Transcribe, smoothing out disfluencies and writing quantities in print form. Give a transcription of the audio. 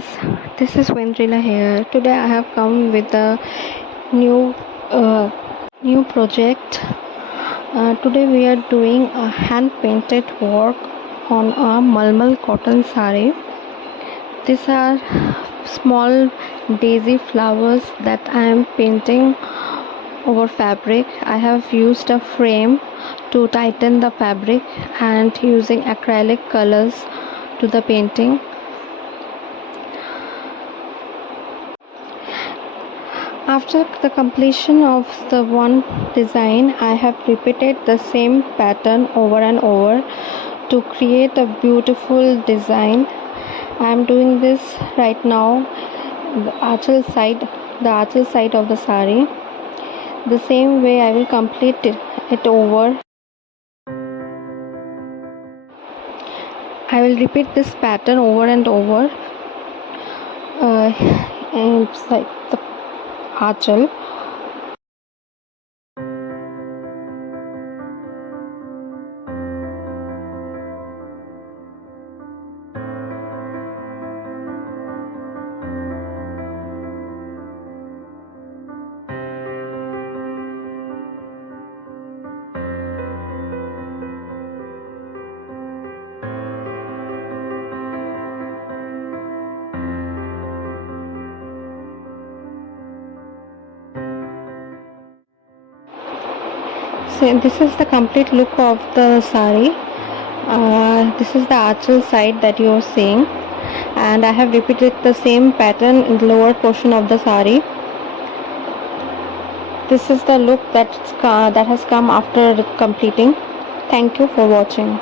friends, this is Vendrila here. Today I have come with a new uh, new project. Today we are doing a hand painted work on a Mulmul cotton saree. These are small daisy flowers that I am painting over fabric. I have used a frame to tighten the fabric and using acrylic colors to the painting. After the completion of the one design, I have repeated the same pattern over and over to create a beautiful design. I am doing this right now, the archal side of the saree. The same way I will complete it over. I will repeat this pattern over and over inside the archal. So this is the complete look of the saree. This is the archal side that you are seeing, and I have repeated the same pattern in the lower portion of the saree. This is the look that has come after completing. Thank you for watching.